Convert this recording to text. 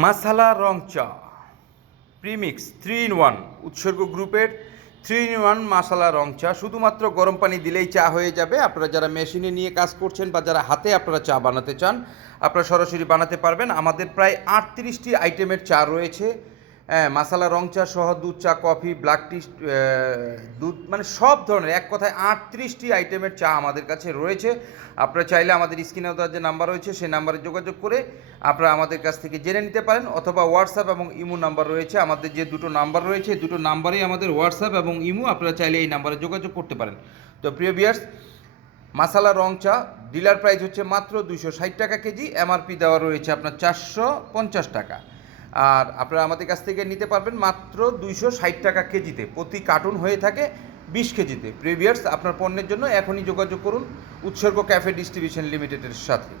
মাসালা রং চা premix 3 in 1 উৎসর্গ গ্রুপের 3 in 1 মাসালা রং চা। শুধুমাত্র গরম পানি দিলেই চা হয়ে যাবে। আপনারা যারা মেশিনে নিয়ে কাজ করছেন বা যারা হাতে আপনারা চা বানাতে চান, আপনারা সরাসরি বানাতে পারবেন। আমাদের প্রায় 38টি আইটেমের চা রয়েছে। মাসালা রং চা সহ দুধ চা, কফি, ব্ল্যাক টি, দুধ, মানে সব ধরনের, এক কথায় 38টি আইটেমের চা আমাদের কাছে রয়েছে। আপনারা চাইলে আমাদের স্ক্রিনে দেওয়ার যে নাম্বার রয়েছে সেই নাম্বারে যোগাযোগ করে আপনারা আমাদের কাছ থেকে জেনে নিতে পারেন, অথবা হোয়াটসঅ্যাপ এবং ইমো নাম্বার রয়েছে। আমাদের যে দুটো নাম্বার রয়েছে, দুটো নাম্বারেই আমাদের হোয়াটসঅ্যাপ এবং ইমো, আপনারা চাইলে এই নাম্বারে যোগাযোগ করতে পারেন। তো প্রিয় ভিউয়ার্স, মাসালা রং চা ডিলার প্রাইস হচ্ছে মাত্র 260 টাকা কেজি, এমআরপি দেওয়া রয়েছে আপনার 450 টাকা। আর আপনারা আমাদের কাছ থেকে নিতে পারবেন মাত্র 260 টাকা কেজিতে। প্রতি কার্টুন হয়ে থাকে 20 কেজিতে। প্রিয় ভিউয়ার্স, আপনার পণ্যের জন্য এখনই যোগাযোগ করুন উৎসর্গ ক্যাফে ডিস্ট্রিবিউশন লিমিটেডের সাথে।